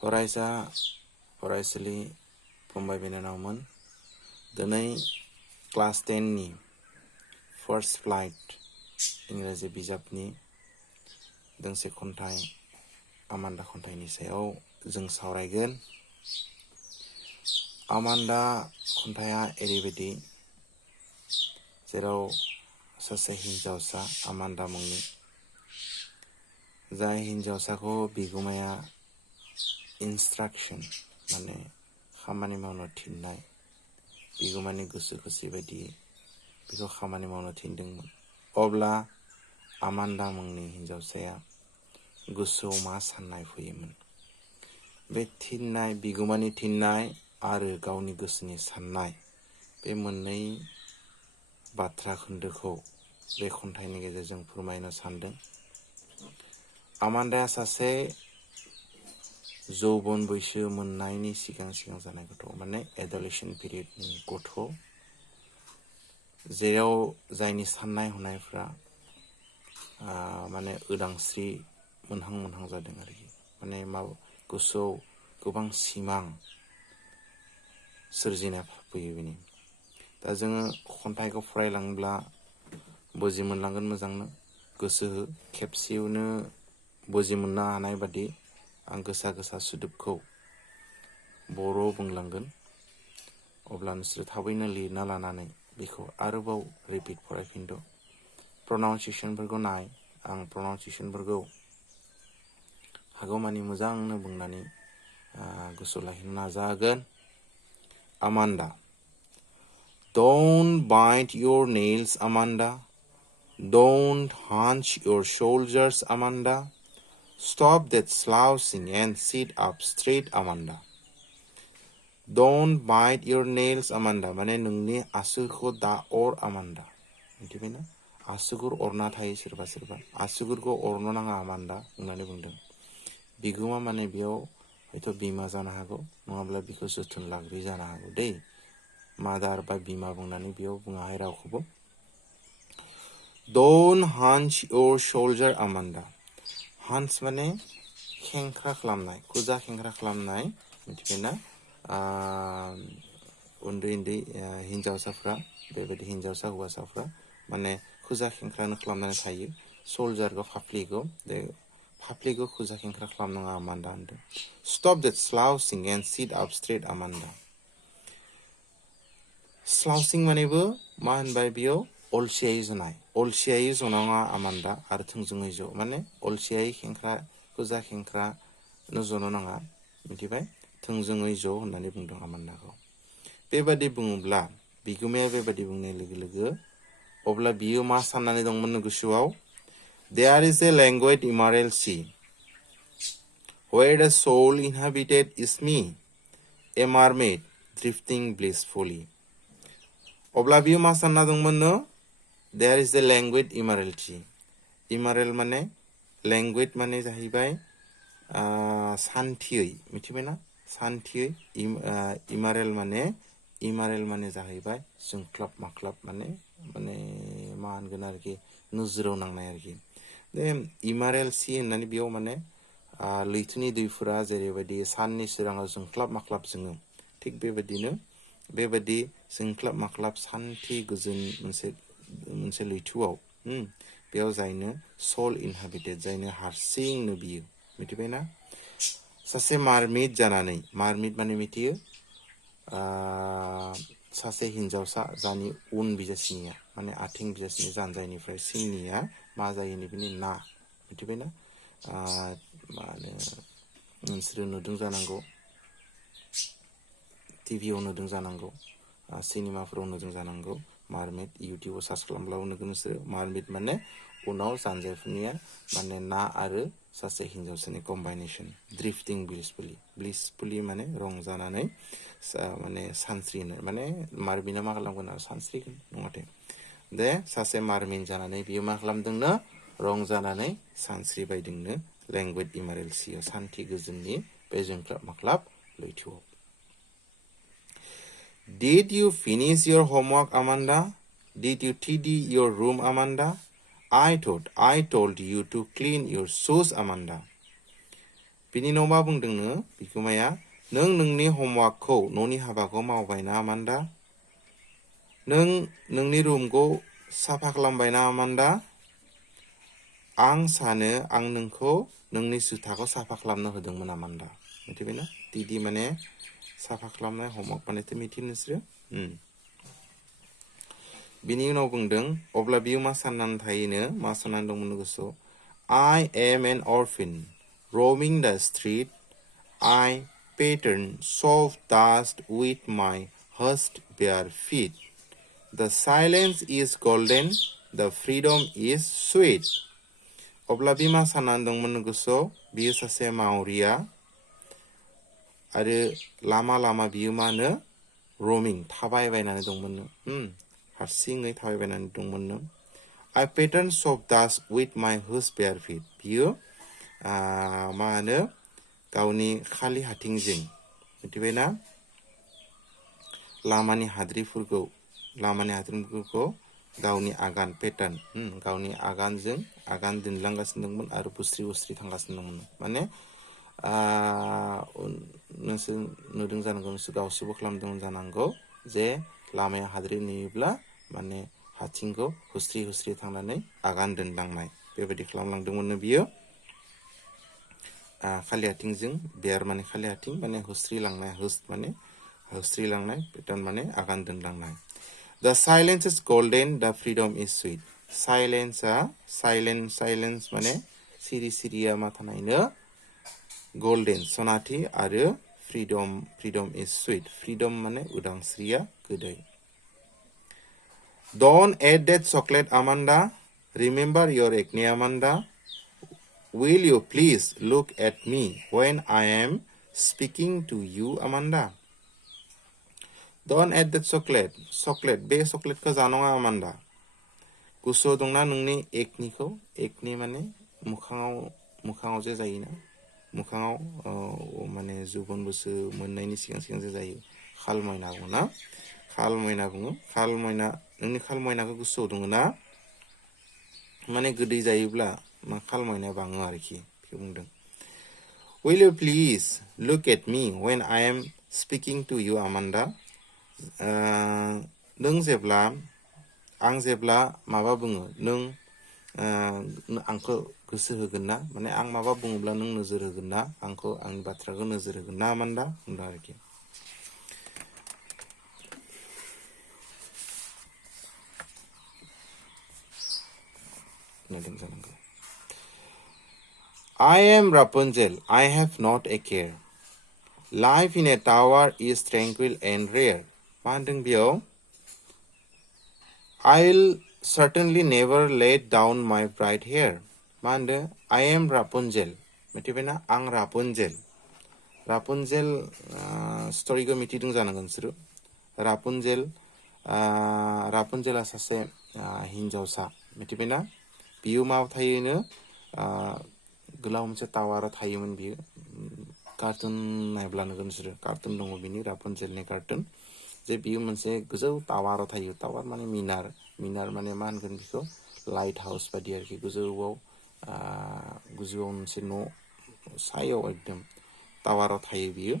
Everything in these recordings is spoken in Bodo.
फरायसा फरायसुलि फंबाय बिनानावमोन दिनै क्लास 10 नि फर्स्ट फ्लाइट इंराजि बिजाबनि दोंसे खन्थाइ आमान्दा खन्थाइनि सायाव जों सावरायगोन। आमान्दा खन्थाइया ओरैबायदि जेराव सासे हिनजावसा आमान्दा मुंनि जाय हिनजावसाखौ बिगुमाया इन्सट्राक्शन माने खामानि मावनो थिननाय बिगुमानि गोसो खुसि बायदि बेखौ खामानि मावनो थिनदोंमोन। अब्ला आमान्दा मुंनि हिनजावसाया गोसोआव मा साननाय फैयोमोन? बे थिननाय बिगुमानि थिननाय आरो गावनि गोसोनि साननाय बे मोननै बाथ्रा खोन्दोखौ बे खन्थाइनि गेजेरजों फोरमायनो सानदों। आमान्दाया सासे जौबन बैसो मोननायनि सिगां जानाय गथ' माने एडलेसेन्ट पिरियडनि गथ' जेराव जायनि साननाय हनायफ्रा माने उदांस्रि मोनहां जादों आरोखि माने गोसोआव गोबां सिमां सोरजिनाय फैयो बेनि। दा जोङो खन्थाइखौ फरायलाङोब्ला बुजि मोनलांगोन मोजांनो गोसो खेबसेयावनो बुजि मोननो हानाय बादि आं गोसा सोदोबखौ बर' बुंलांगोन। अब्ला नोंसोर थाबैनो लिरना लानानै बेखौ आरोबाव रिपिट फरायफिनद'। प्रनाउन्सिएसनफोरखौ नाय, आं प्रनाउन्सिएसनफोरखौ हागौमानि मोजांनो बुंनानै गोसोआव लाखिनो नाजागोन। Amanda. Don't bite your nails, Amanda. Don't hunch your shoulders, Amanda. Stop that slouching and sit up straight, Amanda. Don't bite your nails, Amanda. माने नोंनि आसुगुरखौ दा अर Amanda. मिथिबायना? आसुगुर अरना थायो सोरबा आसुगुरखौ अरनो नाङा Amanda होननानै बुंदों। बिगुमा माने बेयाव हयथ' बिमा जानो हागौ नङाब्ला बिखौ जोथोन लाग्रि जानो हागौ दै। मादार बा बिमा बुंनानै बेयाव बुङाहाय रावखौबो। Don't hunch your shoulder, Amanda. Hunch माने खेंख्रा खालामनाय, खुजा खेंख्रा खालामनाय, मिथिबायना? उन्दै हिनजावसाफ्रा बेबायदि हिनजावसा हौवासाफ्रा माने खुजा खेंख्रानो खालामनानै थायो। शोल्डारखौ फाफ्लिखौ खुजा खेंख्रा खालामनाङा Amanda होनदों। Stop that slouching and sit up straight, Amanda. Slouching मानेबो मा होनबाय बेयाव अलसियायै जनाय। अलसियायै जनाङा Amanda आरो थोंजोङै ज' माने अलसियायै खेंख्रा खुजा खेंख्रा जनो नाङा मिथिबाय? थोंजोङै ज' होननानै बुंदों Amandaखौ। बेबादि बुङोब्ला बिगुमाया बेबादि बुंनाय लोगो अब्ला बियो मा साननानै दंमोन गोसोआव? There is a languid immorality where the soul inhabited is me, a mermaid drifting blissfully. अब्ला बियो मा सानना दंमोननो? There is a languid immorality. Immoral माने languid माने जाहैबाय सान्थियै मिथिबायना? सान्थियै immoral माने जाहैबाय जोंख्लाब माख्लाब माने मा होनगोन आरोखि नोजोराव नांनाय आरोखि। बे इमारेल सि होननानै बेयाव माने लैथोनि दैफोरा जेरैबायदि साननि सोराङाव जोंख्लाब माख्लाब जोङो थिग बेबायदि जोंख्लाब माख्लाब सान्थि गोजोन मोनसे लैथोआव बेयाव जायनो सोल इनहाबिटेड जायनो हारसिंनो बियो मिथिबायना? सासे मार्मिड जानानै मार्मिड माने मिथियो सासे हिनजावसा जानि उन बिजासिनिया माने आथिं बिजासिनि जानजायनिफ्राय सिंनिया मा जायो बिनि ना मिथिबायना? माने नोंसोरो नुदों जानांगौ टिभियाव नुदों जानांगौ सिनेमाफोराव नुदों जानांगौ मार्मेड इउटिउबाव सार्च खालामब्लाबो नुगोन नोंसोरो मार्मेड माने उनाव जानजायफोरनिया माने ना आरो सासे हिनजावसानि कम्बाइनेसन ड्रिफ्टिं ब्लिसफुली माने रंजानानै माने सानस्रिनो माने मार्मिना मा खालामगोन आरो सानस्रिगोन नङाथे दे सासे मार्मिन जानानै बियो मा खालामदोंनो रंजानानै सानस्रिबायदोंनो लेंगुवेज इमारेलसियाव सान्थि गोजोननि बे जोंख्लाब माख्लाब लैथोआव। Did you finish your homework, Amanda? Did you tidy your room, Amanda? I thought I told you to clean your shoes, Amanda. बिनि उनाव मा बुंदोंनो बिगुमाया नों नोंनि हमवार्कखौ न'नि हाबाखौ मावबायना आमान्दा नों नोंनि रुमखौ साफा खालामबायना आमान्दा आं सानो आं नोंखौ नोंनि जुथाखौ साफा खालामनो होदोंमोन आमान्दा मिथिबायना दिदि माने साफा खालामनाय हमवर्क मानेथ' मिथियो नोंसोरो बिनि उनाव बुंदों अब्ला बियो मा साननानै थायोनो मा साननानै दंमोन गोसोआव I am an orphan roaming the street I pattern soft dust with my hushed bare feet the silence is golden the freedom is sweet अब्ला बि मा साननानै दंमोन गोसोआव बियो सासे मावरिया आरो लामा लामा बियो मा होनो roaming थाबायबायनानै दंमोननो हारसिङै थाबायबायनानै दंमोननो I pattern soft dust with my hushed bare feet बियो मा होनो गावनि खालि आथिंजों मिथिबायना लामानि हाद्रिफोरखौ गावनि आगान पेटार्न गावनि आगानजों आगान दिनलांगासिनो दंमोन आरो बुस्रि बुस्रि थांगासिनो दंमोन माने नोंसोर नुदों जानांगौ नोंसोर गावसोरबो खालामदोंमोन जानांगौ जे लामाया हाद्रि नुयोब्ला माने आथिंखौ हुस्रि हुस्रि थांनानै आगान दोनलांनाय बेबायदि खालामलांदोंमोननो बियो खालि आथिंजों बेयार माने खालि आथिं माने हुस्रि लांनाय पेटार्न माने आगान दोनलांनाय The silence is golden, the freedom is sweet. Silence माने सिरि सिरिया मा थानायनो golden सनाथि आरो freedom is sweet. Freedom माने उदांस्रिया गोदै. Don't eat that chocolate, Amanda. Remember your acne, Amanda. Will you please look at me when I am speaking to you, Amanda? Don't eat that chocolate. बे चकलेटखौ जानाङा आमान्दा गुसु दंना नोंनि एकनि माने मोखाङाव जे जायोना मोखाङाव माने जुबन बोसो मोननायनि सिगां जे जायो खालमयना बुङो नोंनि खालमयनाखौ गोसोआव दङ ना माने गोदै जायोब्ला मा खालमयना बाङो आरोखि बेखौ बुंदों Will you please look at me when I am speaking to you, Amanda? आं जेब्ला माबा बुङो नों आंखौ गोसो होगोन ना माने आं माबा बुङोब्ला नों नोजोर होगोन ना आंनि बाथ्राखौ नोजोर होगोन ना आमान्दा होनदों आरोखि I am Rapunzel, I have not a care. Life in a tower is tranquil and rare. मा होनदों बेयाव I'll certainly never let down my bright hair. मा होनदों I am Rapunzel. मिथिबायना आं Rapunzel स्ट'रिखौ मिथिदों जानांगोन नोंसोरो रापुनजेला सासे हिनजावसा मिथिबायना बियो मा थायोनो गोलाव मोनसे टावाराव थायोमोन बियो कार्टुन नायब्लानो नोंसोरो कार्टुन दङ बिनि रापुनजेलनि कार्टुन जे बियो मोनसे गोजौ टावाराव थायो टावार माने मिनार माने मा होनगोन बेखौ लाइट हाउस बायदि आरोखि गोजौआव मोनसे न' सायाव एकदम टावाराव थायो बियो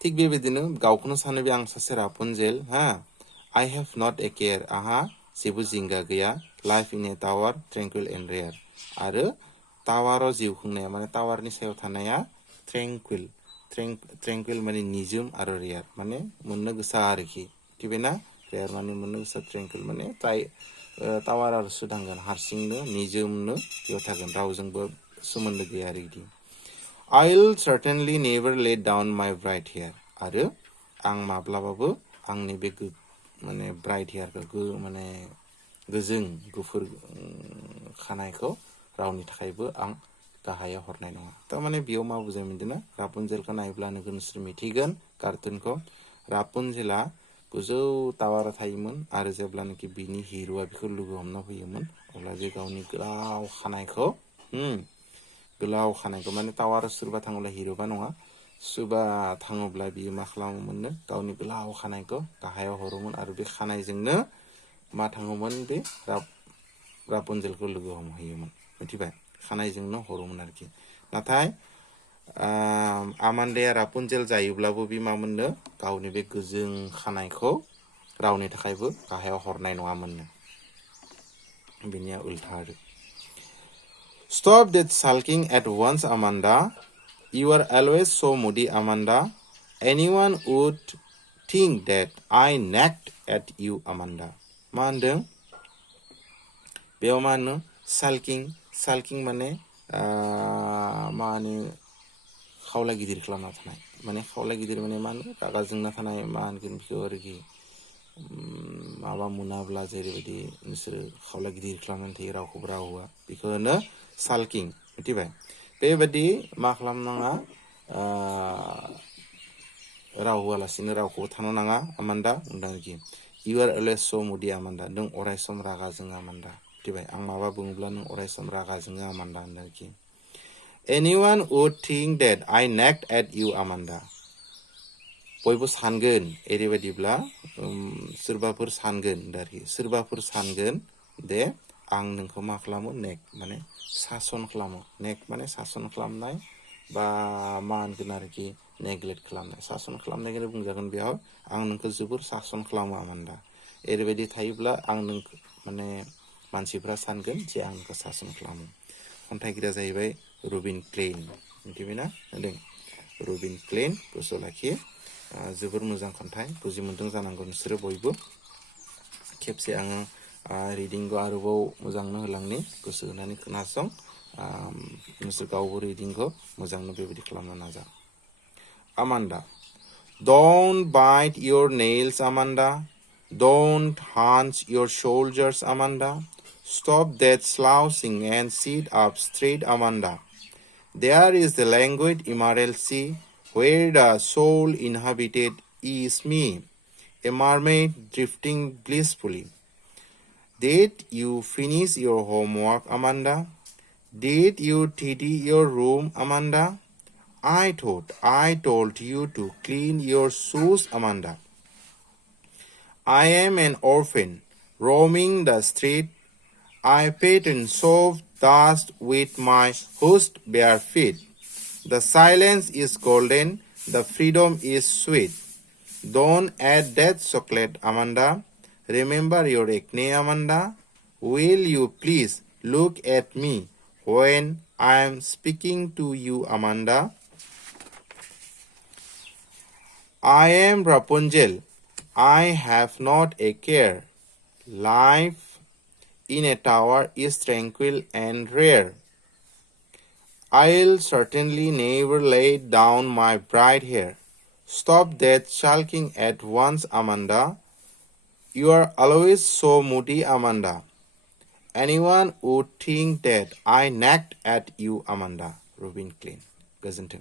थिग बेबायदिनो गावखौनो सानो बे आं सासे रापुनजेल I have not a care आहा जेबो जिंगा गैया लाइफ इन ए टावार ट्रेंकुइल एन्ड रेयार आरो टावाराव जिउ खुंनाया माने टावारनि सायाव थानाया ट्रेंकुइल माने निजोम आरो रेयार माने मोननो गोसा आरोखि मिथिबायना रेयार माने मोननो गोसा ट्रेंकुइल माने टावार आरो सुदांगोन हारसिंनो निजोमनो बेयाव थागोन रावजोंबो सोमोन्दो गैया आरो बिदि I'll certainly never let down my bright hair आरो आं माब्लाबाबो आंनि बे माने ब्राइट हेयारखौ माने गोजों गुफुर खानायखौ रावनि थाखायबो आं गाहायाव हरनाय नङा थारमाने बेयाव मा बुजाय मोनदोंना रापुनजेलखौ नायब्लानो नोंसोर मिथिगोन कार्टुनखौ रापुनजेला गोजौ टावाराव थायोमोन आरो जेब्लानाखि बिनि हिर'आ बेखौ लोगो हमना फैयोमोन अब्ला बे गावनि गोलाव खानायखौ माने टावाराव सोरबा थाङोब्ला हिर'बा नङा सोरबा थाङोब्ला बियो मा खालामोमोननो गावनि गोलाव खानायखौ गाहायाव हरोमोन आरो बे खानायजोंनो मा थाङोमोन बे रापुनजेलखौ लोगो हमहैयोमोन मिथिबाय खानायजोंनो हरोमोन आरोखि नाथाय आमान्दाया रापुनजेल जायोब्लाबो बे मा मोननो गावनि बे गोजों खानायखौ रावनि थाखायबो गाहायाव हरनाय नङामोननो बिनिया उल्था आरो Stop that sulking at once, Amanda. You are always so moody, Amanda. Anyone would think that I nagged at you, Amanda. मा होनदों बेयाव मा होनो sulking माने मा होनो खावला गिदिर खालामना थानाय माने खावला गिदिर माने मा होनो रागा जोंना थानाय मा होनगोन बेखौ आरोखि माबा मोनाब्ला जेरैबायदि नोंसोरो खावला गिदिर खालामनानै थायो रावखौबो राव होआ बेखौ होनो साल्किं मिथिबाय बेबायदि मा खालामनाङा राव होआलासिनो रावखौबो थानो नाङा आमान्दा बुंदों आरोखि इउ आर अलवेज सो मुडि आमान्दा नों अराय सम रागा जोङो आमान्दा मिथिबाय आं माबा बुङोब्ला नों अराय सम रागा जोङो आमान्दा होनदों आरोखि Anyone would think that I nagged at you, Amanda. बयबो सानगोन एरैबायदिब्ला सोरबाफोर सानगोन दारि सोरबाफोर सानगोन दे आं नोंखौ मा खालामो नेक माने सासन खालामो नेक माने सासन खालामनाय बा मा होनगोन आरोखि नेग्लेक्ट खालामनाय सासन खालामनायखौनो बुंजागोन बेयाव आं नोंखौ जोबोर सासन खालामो आमान्दा एरैबायदि थायोब्ला आं नोंखौ माने मानसिफ्रा सानगोन जे आं नोंखौ सासन खालामो खन्थाइगिरिया जाहैबाय रुबिन क्लेन मिथिबायना होनदों रुबिन क्लेन गोसोआव लाखियो जोबोर मोजां खन्थाइ बुजि मोनदों जानांगौ नोंसोरो बयबो खेबसे आङो रिडिंखौ आरोबाव मोजांनो होलांनि गोसो होनानै खोनासं नोंसोर गावबो रिडिंखौ मोजांनो बेबायदि खालामनो नाजा Amanda Don't bite your nails Amanda Don't hunch your shoulders Amanda Stop that slouching and sit up straight Amanda There is the languid immortality where the soul inhabited is me, a mermaid drifting blissfully. Did you finish your homework, Amanda? Did you tidy your room, Amanda? I thought I told you to clean your shoes, Amanda. I am an orphan, roaming the street. I pattern soft dust with my hushed bare feet. The silence is golden, the freedom is sweet. Don't add that chocolate, Amanda. Remember your acne, Amanda. Will you please look at me when I am speaking to you, Amanda? I am Rapunzel. I have not a care. Life in a tower is tranquil and rare. I'll certainly never lay down my bright hair. Stop that sulking at once, Amanda. You are always so moody, Amanda. Anyone would think that I nagged at you, Amanda. Rubin Klein. Goodbye.